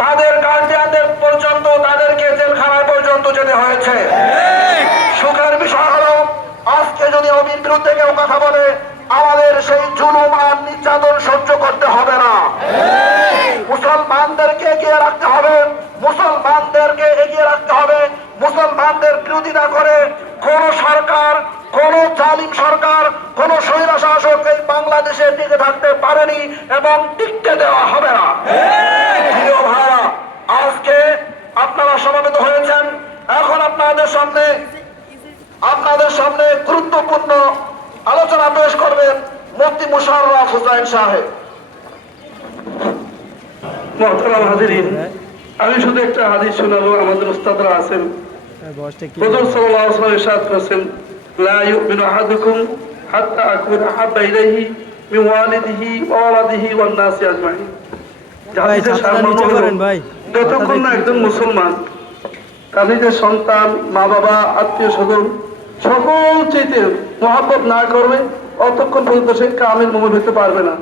তাদের গার্জিয়ানদের পর্যন্ত তাদেরকে জেলখানায় পর্যন্ত যেতে হয়েছে। সুখের বিষয় হলো আজকে যদি নবীর বিরুদ্ধে কেউ কথা বলে আমাদের সেই জুলুম আর নির্যাতন সহ্য করতে হবে না। মুসলমানদেরকে এগিয়ে রাখতে হবে, মুসলমানদেরকে এগিয়ে রাখতে হবে। মুসলমানদের বিরোধিতা করে কোন সরকার, কোন জালিম সরকার, কোন স্বৈর শাসক এই বাংলাদেশে টিকে থাকতে পারেনি এবং টিকতে দেওয়া হবে না। প্রিয় ভাইরা, আজকে আপনারা সমবেত হয়েছেন। এখন আপনাদের সামনে গুরুত্বপূর্ণ আলোচনা পেশ করবেন মুফতি মুশাররফ হোসাইন সাহেব। মোহতারাম হাজিরিন, আমি শুধু একটা হাদিস শোনাবো। আমাদের উস্তাদরা আছেন, হুজুর সাল্লাল্লাহু আলাইহি ওয়াসাল্লাম ইরশাদ করেছেন, লা ইউমিনু আহাদুকুম হাত্তা আকুনা আহাব্বা ইলাইহি মিন ওয়ালিদিহি ওয়া ওয়ালাদিহি ওয়ান নাসি আজমাইন। যতক্ষণ না একজন মুসলমান তার নিজের সন্তান, মা বাবা, আত্মীয় স্বজন সকল চাইতে মহব্বত না করবে অতক্ষণ পর্যন্ত সে কামিল মুমিন হতে পারবে না।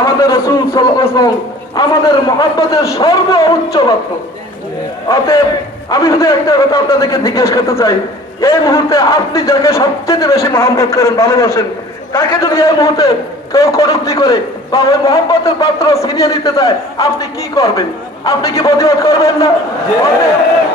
আমাদের রাসূল সাল্লাল্লাহু আলাইহি ওয়াসাল্লাম আমাদের মহব্বতের সর্বোচ্চ পাত্র। অতএব আমি শুধু একটা কথা আপনাদেরকে জিজ্ঞেস করতে চাই, এই মুহূর্তে আপনি যাকে সবচেয়ে বেশি মহব্বত করেন, ভালোবাসেন, তাকে যদি এই মুহূর্তে কেউ কটূক্তি করে বা ওই মহব্বতের পাত্র ছিনিয়ে নিতে চায়, আপনি কি করবেন? আপনি কি প্রতিবাদ করবেন না?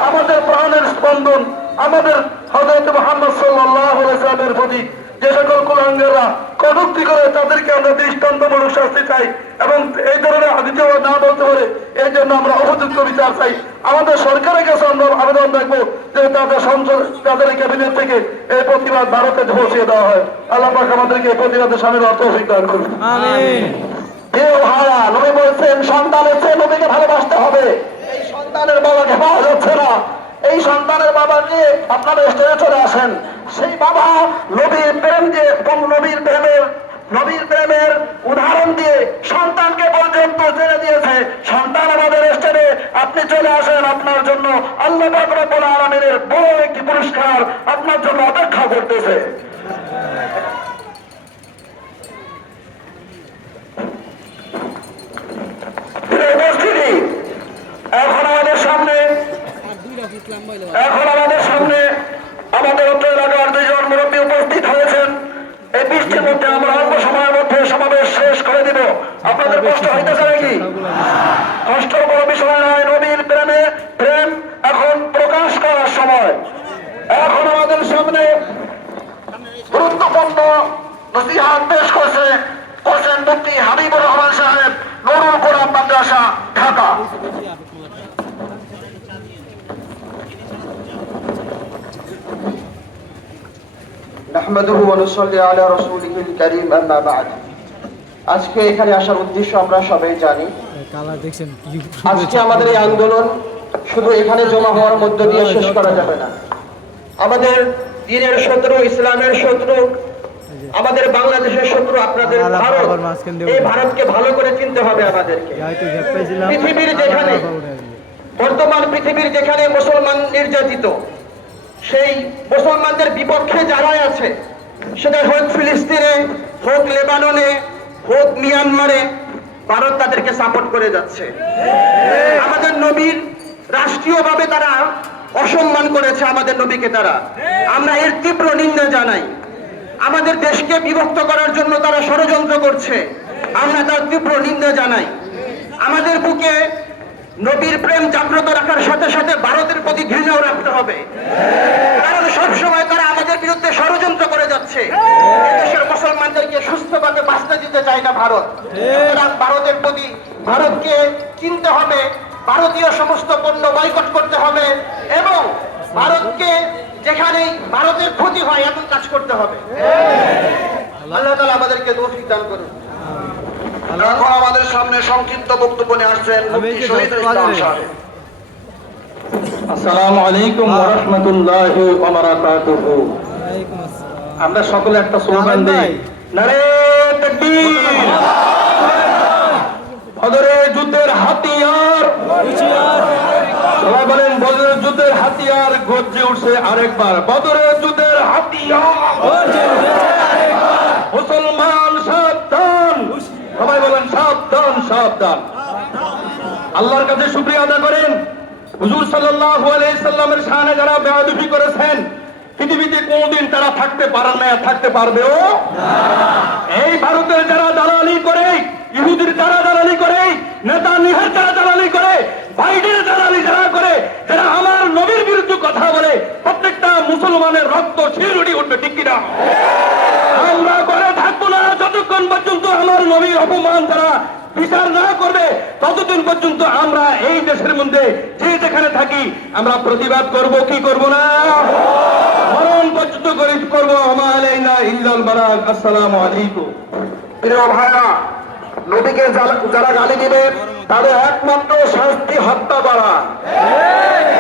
আমাদের প্রাণের স্পন্দন আমাদের হযরত মুহাম্মদ সাল্লাল্লাহু আলাইহি ওয়াসাল্লামের প্রতি যে সকল কুলাঙ্গাররা কটূক্তি করে তাদেরকে আমরা দৃষ্টান্তমূলক শাস্তি চাই এবং এই ধরনের হাদিসে না বলতে পারে এই জন্য আমরা উপযুক্ত বিচার চাই। আমাদের সরকারের কাছে আমরা আবেদন রাখবো যে তাদের সংসদ, তাদের ক্যাবিনেট থেকে এই প্রতিবাদ ভারতে পৌঁছে দেওয়া হয়। আল্লাহ পাক আমাদেরকে এই প্রতিবাদে সামিল হওয়ার তৌফিক দান করুন। আমিন। প্রিয় ভাইরা, নবী বলেছেন সন্তানের চেয়ে নবীকে ভালোবাসতে হবে। এই সন্তানের বাবাকে পাওয়া যাচ্ছে না, এই সন্তানের বাবা নিয়ে আপনারা স্টেজে চলে আসেন। সেই বাবা নবীর প্রেম দিয়ে, নবীর প্রেমের উদাহরণ দিয়ে সন্তানকে পর্যন্ত ছেড়ে দিয়েছে। সন্তান আমাদের স্টেজে, আপনি চলে আসেন। আপনার জন্য আল্লাহ পাক রব্বুল আলামিনের বড় একটি পুরস্কার আপনার জন্য অপেক্ষা করতেছে। এখন আমাদের সামনে আমাদের অত্র এলাকার দুইজন মুরব্বী উপস্থিত হয়েছেন। এই বৃষ্টির মধ্যে আমরা অল্প সময়ের মধ্যে সমাবেশ শেষ করে দিব। আপনাদের কষ্ট হইতেছে নাকি? কষ্ট বড় বিষয় নয়। নবীর প্রেম এখন প্রকাশ করার সময়। এখন আমাদের সামনে গুরুত্বপূর্ণ নসিহত পেশ করছেন মুফতি হাবিবুর রহমান সাহেব, নুরুল কোরআন মাদ্রাসা, ঢাকা। নাহমাদুহু ওয়া নুসাল্লি আলা রাসূলিহিল কারীম, আম্মা বা'দ। আজকে এখানে আসার উদ্দেশ্য আমরা সবাই জানি। আজকে আমাদের এই আন্দোলন শুধু এখানে জমা হওয়ার মধ্য দিয়ে শেষ করা যাবে না। আমাদের দ্বীনের শত্রু, ইসলামের শত্রু, আমাদের বাংলাদেশের শত্রু আপনাদের ভারত। এই ভারতকে ভালো করে চিনতে হবে আমাদেরকে। বর্তমান পৃথিবীর যেখানে মুসলমান নির্যাতিত, সেই মুসলমানদের বিপক্ষে যারা আছে, সেটা হোক ফিলিস্তিনে, হোক লেবাননে, হোক মিয়ানমারে, ভারত তাদেরকে সাপোর্ট করে যাচ্ছে। আমাদের নবীর রাষ্ট্রীয়ভাবে তারা অসম্মান করেছে আমাদের নবীকে। আমরা এর তীব্র নিন্দা জানাই। আমাদের দেশকে বিভক্ত করার জন্য তারা ষড়যন্ত্র করছে, আমরা তার তীব্র নিন্দা জানাই। আমাদের বুকে নবীর প্রেম জাগ্রত রাখার সাথে সাথে ভারতের প্রতি ঘৃণাও রাখতে হবে, কারণ সবসময় তারা আমাদের বিরুদ্ধে ষড়যন্ত্র করে যাচ্ছে। দেশের মুসলমানদেরকে সুস্থভাবে বাঁচতে দিতে চায় না ভারত। সুতরাং ভারতের প্রতি, ভারতকে চিনতে হবে, ভারতীয় সমস্ত পণ্য বয়কট করতে হবে এবং ভারতকে যেখানেই ভারতের ক্ষতি হয় এমন কাজ করতে হবে। আল্লাহ তাআলা আমাদেরকে তৌফিক দান করুন। এখন আমাদের সামনে সংক্ষিপ্ত বক্তব্য নিয়ে আসছেন মুফতি শহীদুল ইসলাম সাহেব। আসসালামু আলাইকুম ওয়া রাহমাতুল্লাহি ওয়া বারাকাতুহু। আমরা সকলে একটা স্লোগান দেই, নারে তাকবীর, বদরে যুদ্ধের হাতিয়ার। সবাই বলেন, বদরের যুদ্ধের হাতিয়ার গর্জে উঠছে আরেকবার, বদরের যুদ্ধের হাতিয়ার। মুসলমান সাবধান, সবাই বলেন সাবধান সাবধান। আল্লাহর কাছে শুকরিয়া আদায় করেন। হুজুর সাল্লাল্লাহু আলাইহি সাল্লামের শানে যারা বেয়াদবি করেছেন, পৃথিবীতে কোনদিন তারা থাকতে পারেন না, থাকতে পারবেও না। এই ভারতের যারা দালালি করে, ইহুদির যারা দালালি করে, নেতা নিহের যারা দালালি করে, বাইডের দালালি যারা করে, যারা আমার নবীর বিরুদ্ধে কথা বলে, প্রত্যেকটা মুসলমানের রক্ত শিরুড়ি উঠবে, ঠিক কিনা? আমরা করে থাকবো না যতক্ষণ পর্যন্ত আমার নবীর অপমান তারা বিচার না করবে, ততদিন পর্যন্ত আমরা এই দেশের মধ্যে যে যেখানে থাকি আমরা প্রতিবাদ করব, কি করব না, মরণ পর্যন্ত করবো। আমালাইনা ইল্লাল বালাগ। আসসালামু আলাইকুম। প্রিয় ভাইরা, নবীকে যারা গালি দিবে তাদের একমাত্র শাস্তি হত্যা করা।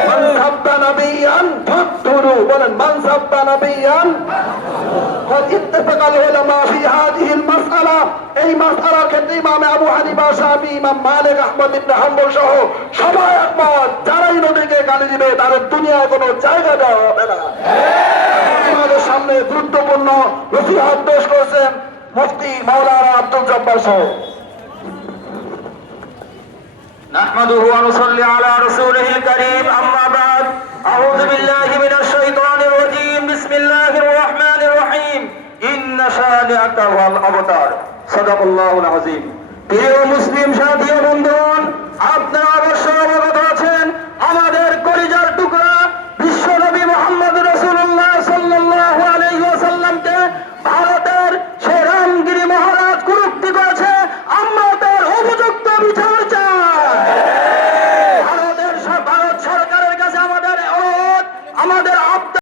মান সাব্বা নাবিয়ান ফাকতুলু, বলেন মান সাব্বা নাবিয়ান। قد اتفق العلماء في هذه المسألة, এই মাসআলার ক্ষেত্রে ইমাম আবু হানিফা, শাফি, ইমাম মালিক, আহমদ ইবনে হাম্বল সহ সবাই একমত, যারাই নবীকে গালি দিবে তাদের দুনিয়ায় কোনো জায়গা দেওয়া হবে না। আমাদের সামনে গুরুত্বপূর্ণ নসিহত পেশ করেছেন মুফতি মাওলানা আব্দুল জব্বার সাহেব। نحمده ونصلي على رسوله الكريم أما بعد أعوذ بالله من الشيطان الرجيم بسم الله الرحمن الرحيم إن شانئك هو الأبتر صدق الله العظيم। প্রিয় মুসলিম সাথী ও বন্ধুগণ, আপনারা অবশ্যই অবগত